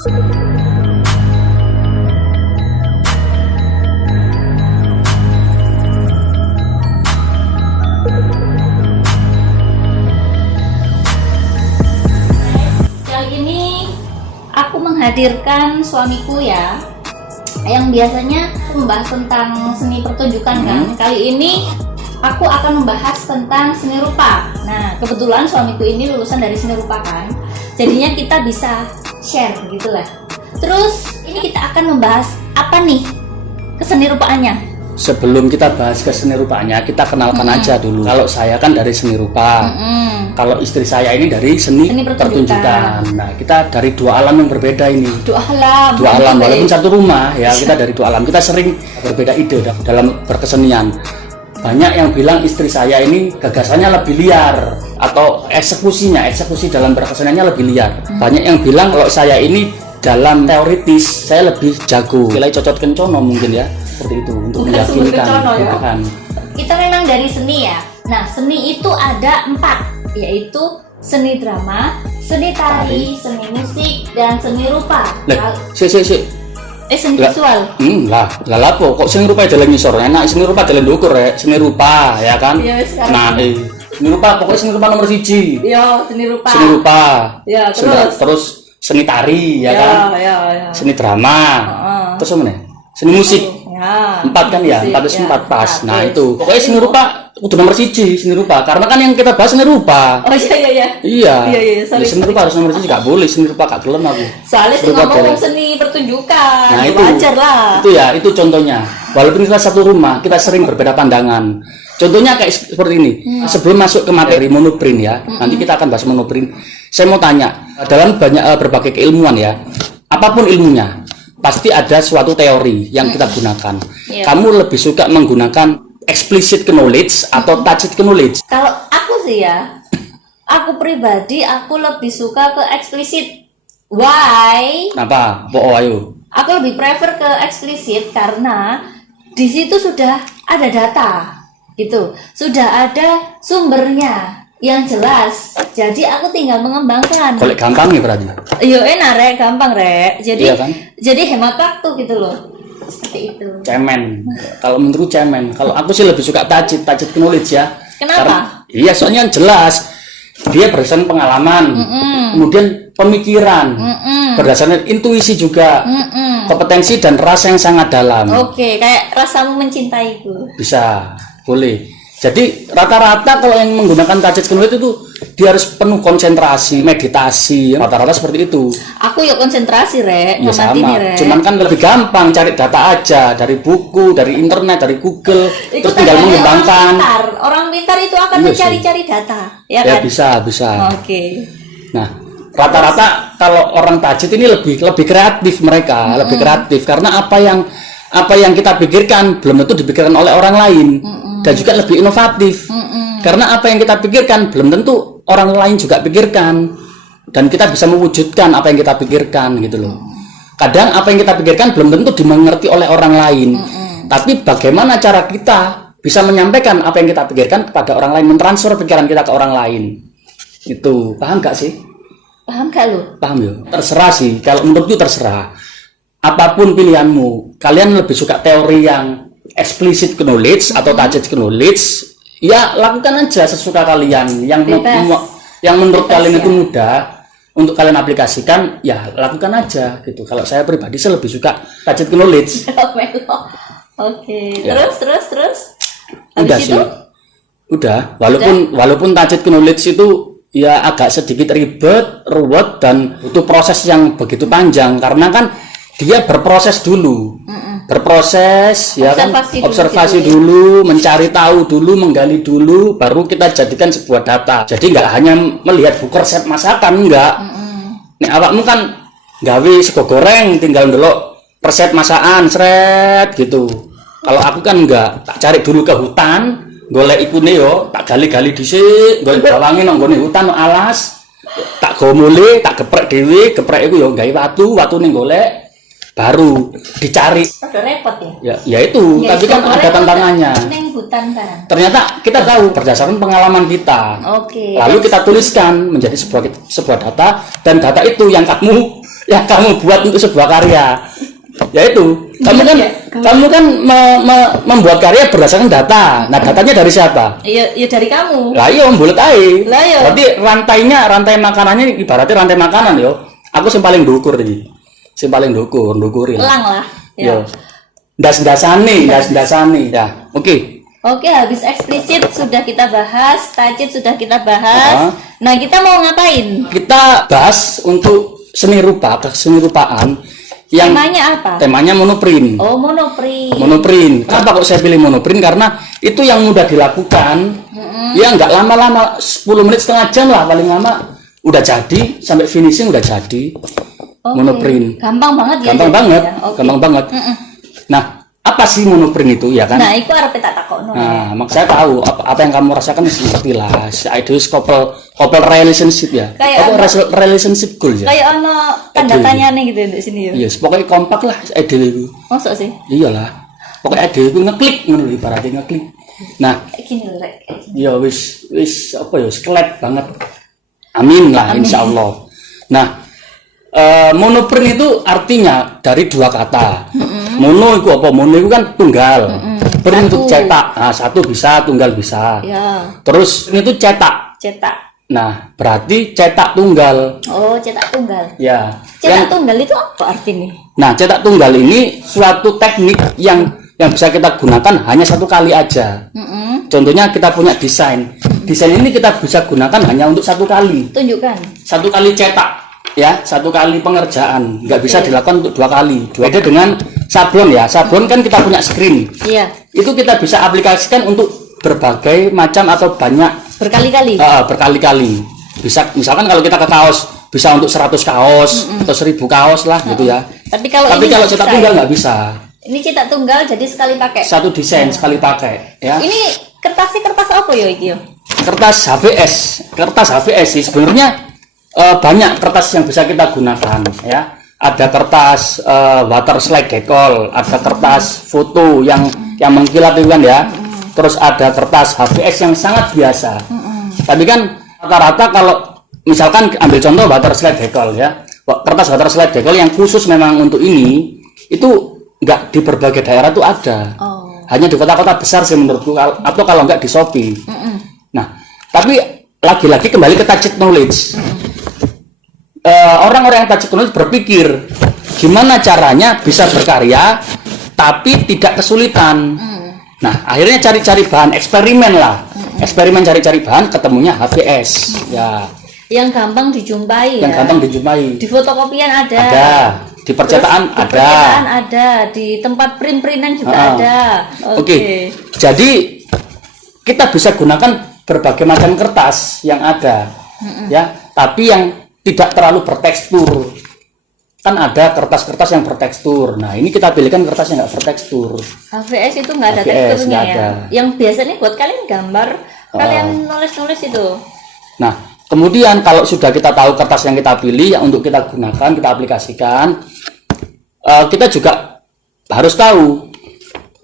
Kali ini aku menghadirkan suamiku ya, yang biasanya membahas tentang seni pertunjukan kan. Kali ini aku akan membahas tentang seni rupa. Nah, kebetulan suamiku ini lulusan dari seni rupa kan, jadinya kita bisa share begitulah. Terus ini kita akan membahas apa nih keseni rupaannya? Sebelum kita bahas ke seni rupanya, kita kenalkan aja dulu. Kalau saya kan dari seni rupa, kalau istri saya ini dari seni pertunjukan. Nah, kita dari dua alam yang berbeda ini. Dua alam. Walaupun satu rumah ya, kita dari dua alam. Kita sering berbeda ide dalam berkesenian. Banyak yang bilang istri saya ini gagasannya lebih liar atau eksekusi dalam berkeseniannya lebih liar. Banyak yang bilang kalau saya ini dalam teoritis saya lebih jago. Nilai cocot kencono mungkin ya, seperti itu untuk meyakinkan. Ya? Kita memang dari seni ya. Nah, seni itu ada 4, yaitu seni drama, seni tari, seni musik, dan seni rupa. Seni visual. Lah apa kok seni rupa jalan ngisor? Enak seni rupa jalan dukur ya, seni rupa ya kan. Ya, nah, seni rupa pokoknya seni rupa nomor 1. Iya, seni rupa. Seni rupa. Ya, terus seni tari ya kan. Ya. Seni drama. Terus apa nih? Seni musik. Ya. 4 kan ya, 4 itu 4 pas. Nah, itu. Pokoknya seni rupa udah nomor 1 seni rupa. Karena kan yang kita bahas seni rupa. Oh iya. Iya. Seni rupa harus nomor 1 enggak boleh seni rupa gak gelem aku. Soalnya sih ngomong seni pertunjukan. Nah, itu wajar lah. Itu contohnya. Walaupun kita satu rumah, kita sering berbeda pandangan. Contohnya kayak seperti ini. Sebelum masuk ke materi monoprint ya, nanti kita akan bahas monoprint. Saya mau tanya, dalam berbagai keilmuan ya, apapun ilmunya, pasti ada suatu teori yang kita gunakan. Kamu lebih suka menggunakan explicit knowledge atau tacit knowledge? Kalau aku sih ya, aku pribadi aku lebih suka ke eksplisit. Why? Kenapa? Ayo. Aku lebih prefer ke eksplisit karena di situ sudah ada data, gitu. Sudah ada sumbernya yang jelas. Jadi aku tinggal mengembangkan. Golek gampang ya berarti. Iya enak rek, gampang rek. Jadi iya kan? Jadi hemat waktu gitu loh. Seperti itu. Cemen. Kalau menurut cemen. Kalau aku sih lebih suka tacit knowledge ya. Kenapa? Iya, soalnya jelas. Dia berdasarkan pengalaman, kemudian pemikiran, berdasarkan intuisi juga, kompetensi dan rasa yang sangat dalam. Oke, kayak rasamu mencintaiku. Bisa, boleh. Jadi rata-rata kalau yang menggunakan tacit knowledge itu dia harus penuh konsentrasi, meditasi, rata-rata seperti itu. Aku yuk konsentrasi rek, ya sama. Rek. Cuman kan lebih gampang cari data aja dari buku, dari internet, dari Google, itu terus tinggal mengembangkan. Orang pintar itu akan mencari-cari data, ya kan? Ya bisa. Oke. Nah, rata-rata kalau orang tacit ini lebih kreatif mereka, lebih kreatif karena apa yang kita pikirkan belum tentu dipikirkan oleh orang lain. Dan juga lebih inovatif karena apa yang kita pikirkan belum tentu orang lain juga pikirkan, dan kita bisa mewujudkan apa yang kita pikirkan gitu loh. Kadang apa yang kita pikirkan belum tentu dimengerti oleh orang lain, tapi bagaimana cara kita bisa menyampaikan apa yang kita pikirkan kepada orang lain, mentransfer pikiran kita ke orang lain. Itu paham gak sih? Paham gak lu? Paham ya, terserah sih, kalau menurutku terserah, apapun pilihanmu. Kalian lebih suka teori yang explicit knowledge atau tacit knowledge, ya lakukan aja sesuka kalian. Yang menurut kalian itu mudah untuk kalian aplikasikan, ya lakukan aja gitu. Kalau saya pribadi saya lebih suka tacit knowledge. Oke. Terus udah sih, udah. Walaupun tacit knowledge itu ya agak sedikit ribet, ruwet, dan butuh proses yang begitu panjang karena kan dia berproses dulu. Berproses ya kan, observasi dulu, mencari tahu dulu, menggali dulu, baru kita jadikan sebuah data. Jadi nggak hanya melihat buku resep masakan, enggak. Nih awakmu kan gawe sego goreng tinggal ndelok resep masakan sret gitu. Kalau aku kan enggak, tak cari dulu ke hutan, golek ikune yo, tak gali-gali dhisik, golek bawange nang gone hutan no alas, tak gomole, tak geprek dhewe, geprek iku yo gawe watu ning golek. Baru dicari. Udah repot ya? Ya itu, tapi kan ada tantangannya. Hutan kan. Ternyata kita tahu berdasarkan pengalaman kita. Oke. Lalu kita tuliskan menjadi sebuah data, dan data itu yang yang kamu buat untuk sebuah karya. Yaitu kamu kan membuat karya berdasarkan data. Nah, datanya dari siapa? Iya dari kamu. Lah iya bulet ae. Lah iya. Berarti rantai makanannya ibaratnya rantai makanan yo. Aku sing paling ndukur iki. Sing paling ndukurin. Elang lah. Yo. Das-dasane ya. Oke. Oke, habis eksplisit sudah kita bahas, tajid sudah kita bahas. Nah, kita mau ngapain? Kita bahas untuk seni rupaan yang temanya apa? Temanya monoprint. Oh, monoprint. Monoprint. Kenapa kok saya pilih monoprint? Karena itu yang mudah dilakukan. Ya nggak lama-lama, 10 menit setengah jam lah paling lama udah jadi, sampai finishing udah jadi. Monoprint. Gampang banget ya. Gampang banget. Nah, apa sih monoprint itu ya kan? Nah, itu arep tak takokno. Nah, mak saya tahu apa yang kamu rasakan sekilas. Itu couple relationship ya. Relationship goal ya. Kayak ono tanda tanyane gitu di sini ya. Yes, pokoknya kompak lah ide itu. Masuk sih? Iyalah. Pokoknya ide itu ngeklik ngono lho, ibaratnya ngeklik. Nah, gini lho rek. Ya wis apa ya, skelet banget. Amin lah insyaallah. Nah, monoprint itu artinya dari dua kata. Mono itu apa? Mono itu kan tunggal. Print itu cetak. Nah, satu bisa, tunggal bisa. Ya. Terus ini tuh cetak. Nah, berarti cetak tunggal. Oh, cetak tunggal. Ya. Cetak tunggal itu apa artinya? Nah, cetak tunggal ini suatu teknik yang bisa kita gunakan hanya satu kali aja. Contohnya kita punya desain. Desain ini kita bisa gunakan hanya untuk satu kali. Tunjukkan. Satu kali cetak. Ya, satu kali pengerjaan, nggak bisa dilakukan untuk dua kali. Beda dengan sablon ya, sablon kan kita punya screen. Iya. Itu kita bisa aplikasikan untuk berbagai macam atau banyak berkali-kali. Bisa, misalkan kalau kita ke kaos, bisa untuk 100 kaos atau 1000 kaos lah gitu ya. Tapi kalau cetak tunggal nggak bisa. Ini cetak tunggal jadi sekali pakai. Satu desain sekali pakai. Ya. Ini kertas apa ya iki? Kertas HVS sih sebenarnya. Banyak kertas yang bisa kita gunakan ya. Ada kertas water slide decol, ada kertas foto yang mengkilat itu kan ya. Terus ada kertas HVS yang sangat biasa. Tapi kan rata-rata kalau misalkan ambil contoh water slide decol ya. Kertas water slide decol yang khusus memang untuk ini itu enggak di berbagai daerah tuh ada. Hanya di kota-kota besar sih menurutku, atau kalau enggak di Shopee. Nah, tapi lagi-lagi kembali ke touch knowledge. Orang-orang yang touch knowledge berpikir gimana caranya bisa berkarya tapi tidak kesulitan. Nah, akhirnya cari-cari bahan, eksperimen lah. Eksperimen cari-cari bahan, ketemunya HVS. Ya. Yang gampang dijumpai. Di fotokopian ada. Di percetakan ada. Di tempat print-printan juga ada. Oke. Jadi kita bisa gunakan berbagai macam kertas yang ada. Ya, tapi yang tidak terlalu bertekstur. Kan ada kertas-kertas yang bertekstur. Nah, ini kita pilihkan kertas yang nggak bertekstur. HVS itu nggak ada teksturnya ya. Yang biasanya buat kalian gambar, kalian nulis-nulis itu. Nah, kemudian kalau sudah kita tahu kertas yang kita pilih yang untuk kita gunakan, kita aplikasikan, kita juga harus tahu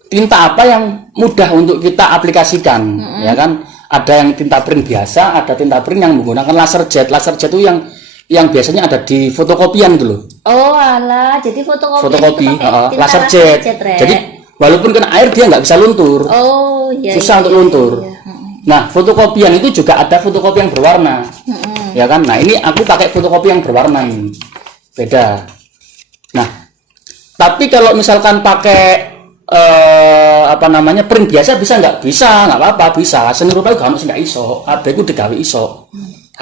tinta apa yang mudah untuk kita aplikasikan, ya kan? Ada yang tinta print biasa, ada tinta print yang menggunakan laser jet. Laser jet itu yang biasanya ada di fotokopian gitu loh. Oh alah, jadi fotokopi laser jet. Jadi walaupun kena air dia nggak bisa luntur. Oh iya. Susah untuk luntur. Iya. Nah, fotokopian itu juga ada fotokopi yang berwarna. Ya kan? Nah, ini aku pakai fotokopi yang berwarna ini. Beda. Nah, tapi kalau misalkan pakai print biasa bisa nggak? Bisa, nggak apa-apa, bisa. Seni rupa itu gampang nggak iso. Adekku digawe iso.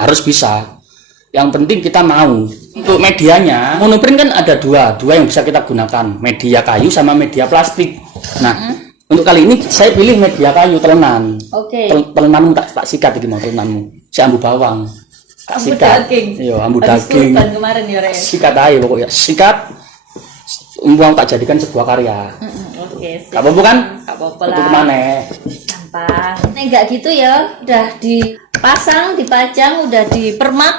Harus bisa. Yang penting kita mau. Untuk medianya, monoprint kan ada dua yang bisa kita gunakan, media kayu sama media plastik. Nah, untuk kali ini saya pilih media kayu telenan. Oke. Telenanmu tak sikat iki mau telenanmu. Si ambu bawang. Tak sikat. Iya, ambu daging. Kemarin ya, Re. Sikat aja pokoknya. Sikat. Uang tak jadikan sebuah karya. Oke. Gak apa-apa kan? Gak apa-apa lah. Itu kemana? Gampang. Nah, enggak gitu ya. Udah dipasang, dipajang, udah dipermak.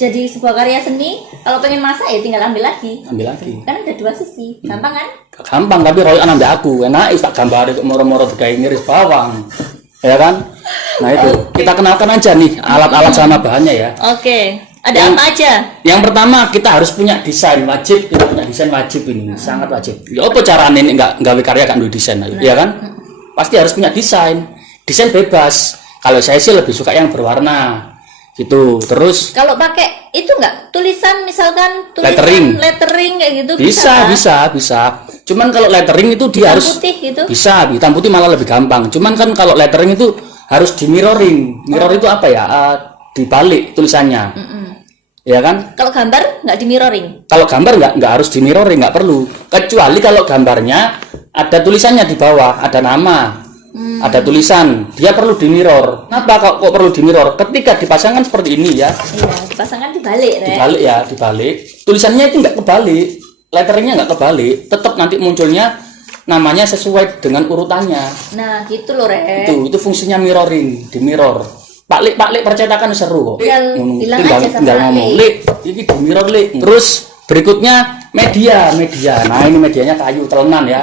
Jadi sebuah karya seni. Kalau pengen masak ya tinggal ambil lagi. Kan ada dua sisi. Gampang kan? Gampang, tapi royokan ambil aku. Enak tak gambar itu moro-moro digawe ngiris bawang. Ya kan? Nah itu. Kita kenalkan aja nih alat-alat sama bahannya ya. Oke. Ada apa aja? Yang pertama kita harus punya desain wajib, kita punya desain wajib ini sangat wajib. Ya apa caranya ini nggak gawe karya kan duwe desain, ya kan? Pasti harus punya desain. Desain bebas. Kalau saya sih lebih suka yang berwarna, gitu. Terus Kalau pakai itu nggak tulisan misalkan lettering kayak gitu bisa, bisa. bisa. Cuman kalau lettering itu dia Hitam harus putih gitu. bisa, hitam putih malah lebih gampang. Cuman kan kalau lettering itu harus di mirroring. Mirror itu apa ya? Dibalik tulisannya. Ya kan? Kalau gambar nggak di mirroring. Kalau gambar nggak harus di mirroring, nggak perlu. Kecuali kalau gambarnya ada tulisannya di bawah, ada nama, ada tulisan, dia perlu di mirror. Kenapa kok perlu di mirror? Ketika dipasangkan seperti ini ya. Iya, dipasangkan dibalik, Rek. Dibalik ya, dibalik. Tulisannya itu nggak kebalik, letteringnya nggak kebalik, tetap nanti munculnya namanya sesuai dengan urutannya. Nah, gitu loh, Rek. Itu fungsinya mirroring, di mirror. Pak Lek percetakan seru kok. Bilang aja sama tinggal ngomong, Lek, ini di mirror, Lek. Terus berikutnya media. Nah, ini medianya kayu telenan ya.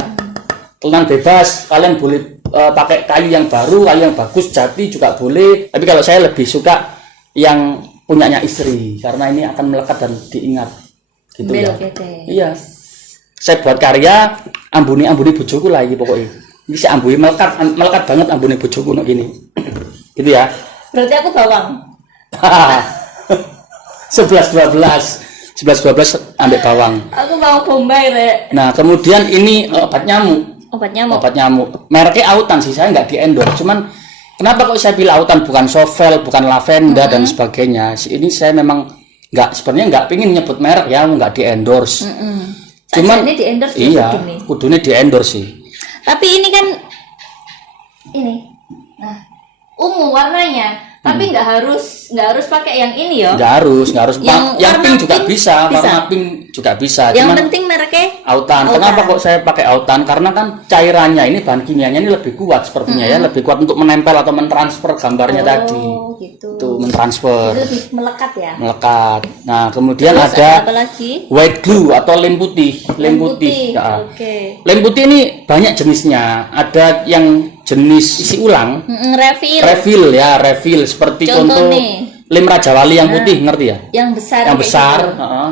Telenan bebas, kalian boleh pakai kayu yang baru, kayu yang bagus, jati juga boleh. Tapi kalau saya lebih suka yang punyanya istri karena ini akan melekat dan diingat. Gitu ya. Iya. Saya buat karya ambune bojoku lah iki pokoknya. Ini saya ambune melekat banget ambune bojoku nek gini. Gitu ya. Berarti aku bawang. 11-12 ambil bawang. Aku bawang bombay, Rek. Nah, kemudian ini obat nyamuk. Obat nyamuk. Mereknya Autan sih, saya nggak di-endorse. Cuman kenapa kok saya pilih Autan bukan Sovel, bukan Lavenda dan sebagainya? Ini saya memang sebenarnya nggak pingin nyebut merek ya, nggak di-endorse. Cuman ini di-endorse iya, kudunya di-endorse sih. Tapi ini kan nah, ungu warnanya. Tapi nggak harus pakai yang ini ya. Nggak harus. Yang pink juga bisa. Warna pink juga bisa. Yang penting mereknya Autan. Kenapa kok saya pakai Autan? Karena kan cairannya ini bahan kimianya ini lebih kuat sepertinya ya, lebih kuat untuk menempel atau mentransfer gambarnya tadi. Gitu. Itu mentransfer. Itu lebih melekat ya. Melekat. Nah, kemudian Terus ada apa lagi? white glue atau lem putih. Lem putih. Ya. Oke. Lem putih ini banyak jenisnya. Ada yang jenis isi ulang. Refill seperti contoh lem Raja Wali yang putih, ngerti ya? Yang besar.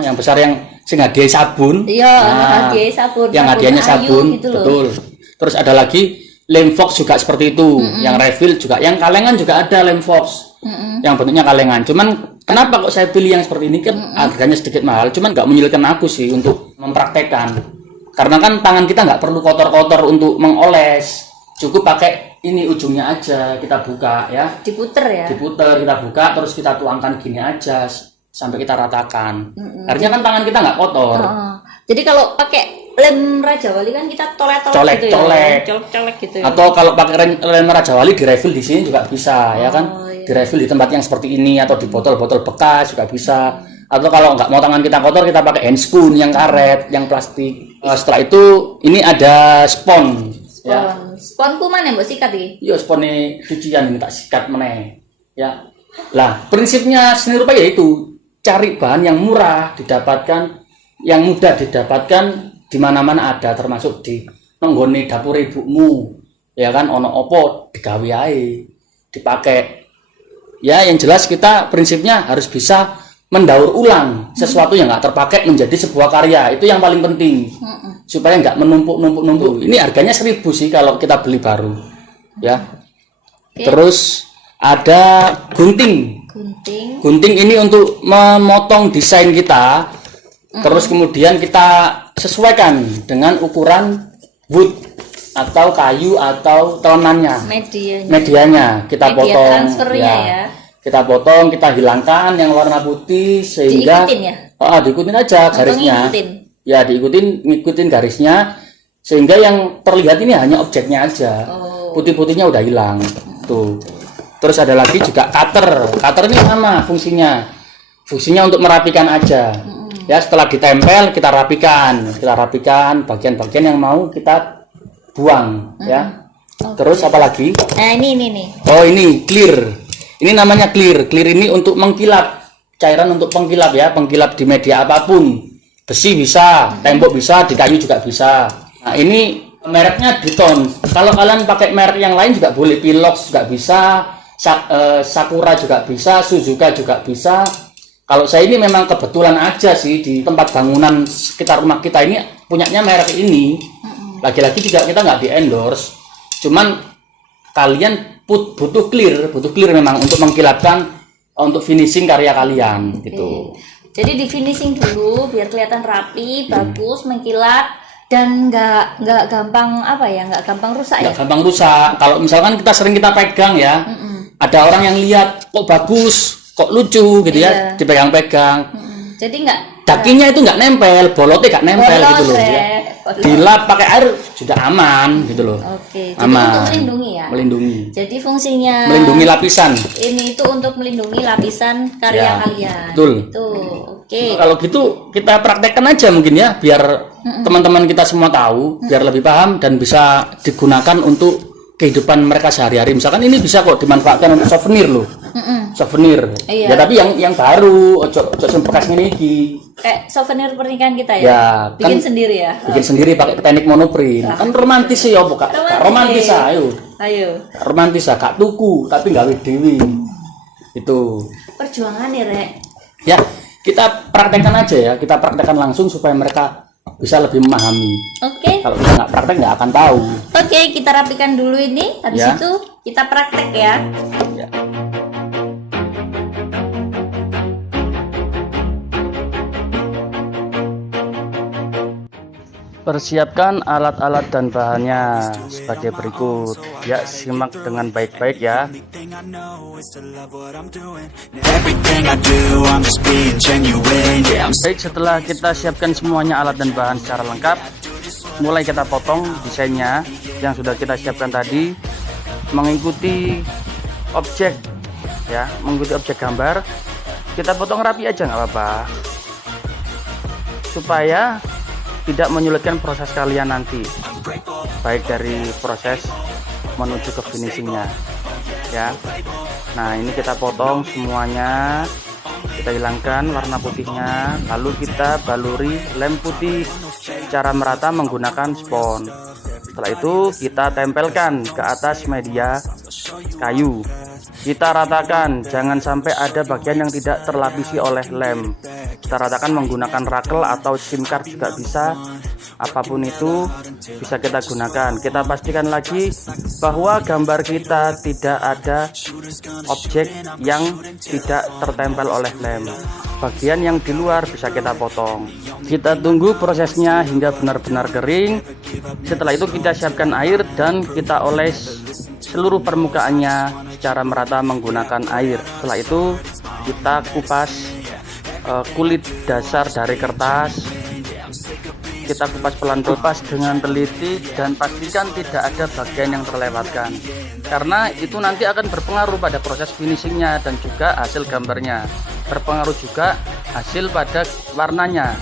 Yang besar yang sing hadiah sabun. Iya, hadiah sabun. Yang hadiahnya sabun, gitu betul. Terus ada lagi lem Fox juga seperti itu. Yang refill juga, yang kalengan juga ada lem Fox. Yang bentuknya kalengan. Cuman kenapa kok saya pilih yang seperti ini kan harganya sedikit mahal, cuman nggak menyulitkan aku sih untuk mempraktekkan. Karena kan tangan kita nggak perlu kotor-kotor untuk mengoles. Cukup pakai ini ujungnya aja kita buka ya. Diputer kita buka terus kita tuangkan gini aja sampai kita ratakan. Artinya kan tangan kita nggak kotor. Jadi kalau pakai lem Raja Wali kan kita colek gitu ya. Colek gitu ya. Atau kalau pakai lem Raja Wali di refill di sini juga bisa ya kan. Di refill di tempat yang seperti ini atau di botol-botol bekas juga bisa. Atau kalau nggak mau tangan kita kotor kita pakai hand spoon yang karet, yang plastik. Setelah itu ini ada spons. Ya. Sponku mana mbok sikat iki? Iya, spone cucian ini tak sikat meneh. Ya. Lah, prinsipnya seni rupa yaitu cari bahan yang murah didapatkan, yang mudah didapatkan di mana-mana ada, termasuk di nenggone dapur ibumu. Ya kan ono opo digawe ae, dipakai. Ya, yang jelas kita prinsipnya harus bisa mendaur ulang sesuatu yang nggak terpakai menjadi sebuah karya. Itu yang paling penting. Supaya nggak menumpuk. Ini harganya 1.000 sih kalau kita beli baru ya. Terus ada gunting ini untuk memotong desain kita. Terus kemudian kita sesuaikan dengan ukuran wood atau kayu atau telenannya, medianya kita potong ya. Kita potong, kita hilangkan yang warna putih sehingga diikutin aja garisnya. Ya, ngikutin garisnya sehingga yang terlihat ini hanya objeknya aja. Putih-putihnya udah hilang. Tuh. Terus ada lagi juga cutter. Cutter ini sama fungsinya. Fungsinya untuk merapikan aja. Ya, setelah ditempel kita rapikan. Kita rapikan bagian-bagian yang mau kita buang ya. Terus apa lagi? Nah, ini. Oh, ini clear. Ini namanya clear. Clear ini untuk mengkilap. Cairan untuk pengkilap ya, pengkilap di media apapun. Besi bisa, tembok bisa, di kayu juga bisa. Nah, ini mereknya Duton. Kalau kalian pakai merek yang lain juga boleh, Pilox juga bisa, Sakura juga bisa, Suzuka juga bisa. Kalau saya ini memang kebetulan aja sih di tempat bangunan sekitar rumah kita ini punyanya merek ini. Lagi-lagi juga kita nggak di endorse. Cuman kalian butuh clear memang untuk mengkilatkan, untuk finishing karya kalian gitu. Jadi di finishing dulu biar kelihatan rapi, bagus, mengkilat dan nggak gampang nggak gampang rusak ya. Nggak gampang rusak. Kalau misalkan kita pegang ya, ada orang yang lihat kok bagus, kok lucu gitu ya, dipegang-pegang. Jadi nggak dakinya itu nggak nempel, bolotnya nggak nempel gitu loh ya. Dilap pakai air sudah aman gitu loh. Oke, jadi aman. untuk melindungi ya. Melindungi. Jadi fungsinya melindungi lapisan. Ini itu untuk melindungi lapisan karya kalian. Betul. Itu. Oke. Kalau gitu kita praktekkan aja mungkin ya, biar teman-teman kita semua tahu, biar lebih paham dan bisa digunakan untuk kehidupan mereka sehari-hari. Misalkan ini bisa kok dimanfaatkan untuk souvenir loh. Souvenir. Iya. Ya tapi yang baru, ojo bekas ini iki. Kayak souvenir pernikahan kita ya. Ya, bikin kan, sendiri ya. Bikin sendiri pakai teknik monoprint. Kan romantis sih ya, bukan? Romantis ayo. Romantis Kak tuku tapi gawe dewi. Itu. Perjuangan ya, Rek. Ya, kita praktekkan aja ya. Kita praktekkan langsung supaya mereka bisa lebih memahami. Oke. Kalau kita nggak praktek nggak akan tahu. Oke, kita rapikan dulu ini. Habis Ya. itu kita praktek ya. Ya. Persiapkan alat-alat dan bahannya sebagai berikut. Ya, simak dengan baik-baik ya. Baik, setelah kita siapkan semuanya alat dan bahan secara lengkap, mulai kita potong desainnya yang sudah kita siapkan tadi mengikuti objek ya, mengikuti objek gambar. Kita potong rapi aja nggak apa-apa, supaya tidak menyulitkan proses kalian nanti, baik dari proses menuju ke finishingnya ya. Nah, ini kita potong semuanya, kita hilangkan warna putihnya, lalu kita baluri lem putih secara merata menggunakan spons. Setelah itu kita tempelkan ke atas media kayu, kita ratakan, jangan sampai ada bagian yang tidak terlapisi oleh lem. Kita ratakan menggunakan rakel atau SIM card juga bisa, apapun itu bisa kita gunakan. Kita pastikan lagi bahwa gambar kita tidak ada objek yang tidak tertempel oleh lem. Bagian yang di luar bisa kita potong. Kita tunggu prosesnya hingga benar-benar kering. Setelah itu kita siapkan air dan kita oles seluruh permukaannya secara merata menggunakan air. Setelah itu kita kupas kulit dasar dari kertas. Kita kupas pelan-pelan dengan teliti dan pastikan tidak ada bagian yang terlewatkan, karena itu nanti akan berpengaruh pada proses finishingnya dan juga hasil gambarnya, berpengaruh juga hasil pada warnanya.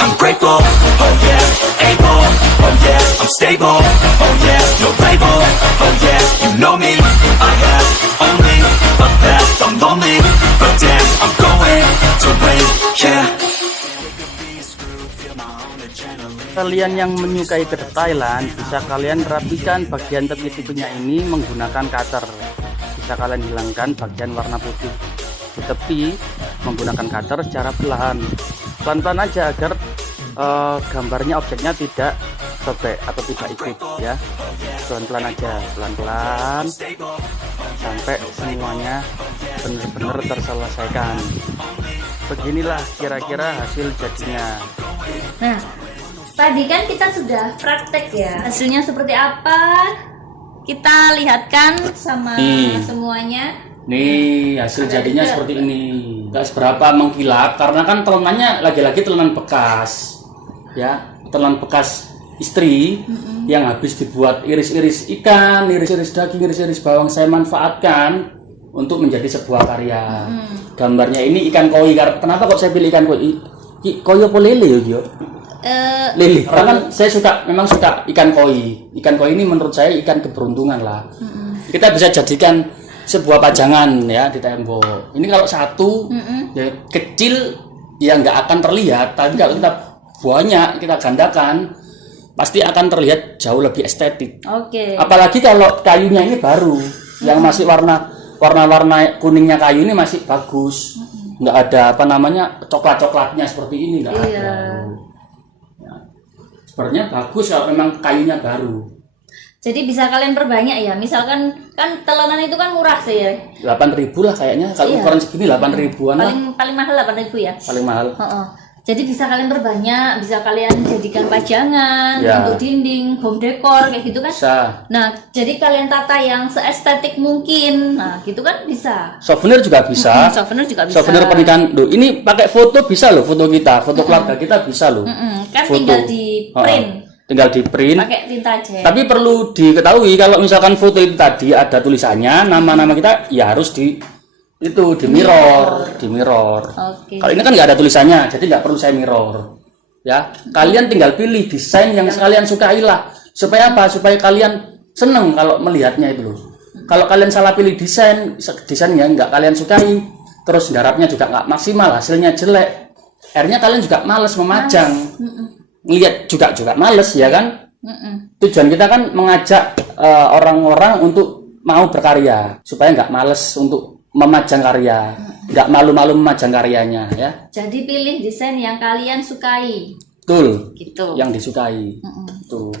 I'm grateful, oh yeah, able, oh yeah, I'm stable, oh yeah, no label, oh yeah, you know me, I have only the best, I'm lonely, but damn, I'm going to win, yeah. Kalian yang menyukai kedetailan, bisa kalian rapikan bagian tepi-tepinya ini menggunakan cutter. Bisa kalian hilangkan bagian warna putih di tepi menggunakan cutter secara perlahan, pelan-pelan aja agar gambarnya, objeknya tidak sobek atau tidak ikut ya. Pelan-pelan aja, pelan-pelan sampai semuanya benar-benar terselesaikan. Beginilah kira-kira hasil jadinya. Nah, tadi kan kita sudah praktek ya. Hasilnya seperti apa? Kita lihatkan sama semuanya. Nih, hasil jadinya seperti ini. Nggak seberapa mengkilap karena kan telenannya lagi-lagi telenan bekas. Ya, telan bekas istri yang habis dibuat iris-iris ikan, iris-iris daging, iris-iris bawang saya manfaatkan untuk menjadi sebuah karya. Gambarnya ini ikan koi. Kenapa kok saya pilih ikan koi? Koi apa lele yo? Lele. Karena kan saya memang suka ikan koi. Ikan koi ini menurut saya ikan keberuntungan lah. Kita bisa jadikan sebuah pajangan ya di tembok. Ini kalau satu ya kecil ya nggak akan terlihat, tapi kalau kita banyak, kita gandakan, pasti akan terlihat jauh lebih estetik. Oke. Apalagi kalau kayunya ini baru Yang masih warna kuningnya kayu ini masih bagus. Nggak ada apa namanya coklat-coklatnya seperti ini, nggak ada. Ya. Sebenarnya bagus kalau memang kayunya baru. Jadi bisa kalian perbanyak ya. Misalkan kan telonan itu kan murah sih ya. 8.000 lah kayaknya. Kalau ukuran segini 8.000-an lah. Paling mahal 8.000 ya. Paling mahal. Jadi bisa kalian perbanyak, bisa kalian jadikan pajangan Ya. untuk dinding, home decor kayak gitu kan. Bisa. Nah, jadi kalian tata yang seestetik mungkin. Nah, gitu kan bisa. Souvenir juga bisa. Souvenir juga bisa. Souvenir pernikahan. Loh, ini pakai foto bisa loh, foto kita, foto keluarga kita bisa loh. Kan Foto. tinggal di print. Tinggal di print. Pakai tinta jet. Tapi perlu diketahui kalau misalkan foto itu tadi ada tulisannya, nama-nama kita ya harus di mirror. Oke. Kalau ini kan nggak ada tulisannya, jadi nggak perlu saya mirror. Ya, kalian tinggal pilih desain yang kalian sukai lah. Supaya apa? Supaya kalian seneng kalau melihatnya itu loh. Kalau kalian salah pilih desainnya nggak kalian sukai, terus garapnya juga nggak maksimal, hasilnya jelek. Akhirnya kalian juga males memajang. Ngelihat juga males ya kan. Tujuan kita kan mengajak orang-orang untuk mau berkarya supaya nggak males untuk memajang karya, nggak malu-malu memajang karyanya ya. Jadi pilih desain yang kalian sukai. Betul. Gitu. Yang disukai. Tuh.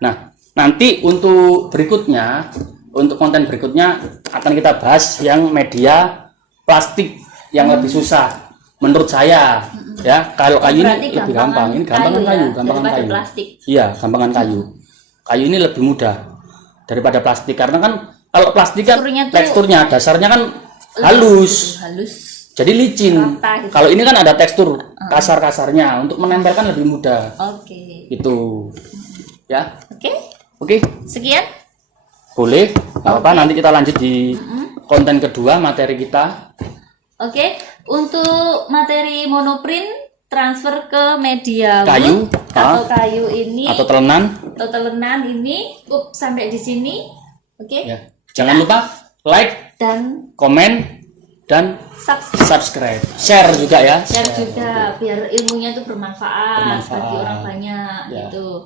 Nah, nanti untuk berikutnya, untuk konten berikutnya akan kita bahas yang media plastik yang lebih susah. Menurut saya, ya kalau kayu ini lebih gampang. Ini gampangan kayu, gampangan kayu. Plastik. Iya, gampangan kayu. Kayu ini lebih mudah daripada plastik karena kan kalau plastik kan teksturnya dasarnya kan halus. Jadi licin. Rata, gitu. Kalau ini kan ada tekstur kasar-kasarnya, untuk menempelkan lebih mudah. Oke. Itu. Ya. Oke. Sekian. Boleh. Nggak apa-apa, nanti kita lanjut di konten kedua materi kita. Oke. Untuk materi monoprint transfer ke media Kayu, wood atau kayu ini atau telenan. ini cukup sampai di sini. Oke. Ya. Jangan lupa like, Dan komen, dan subscribe. Share juga ya. share juga biar ilmunya itu bermanfaat bagi orang banyak Ya. gitu.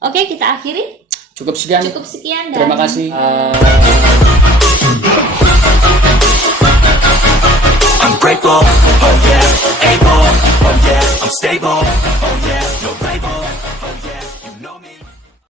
Oke, kita akhiri. Cukup sekian. Dan Terima kasih. I'm grateful, oh yeah, able, oh yeah, I'm stable, oh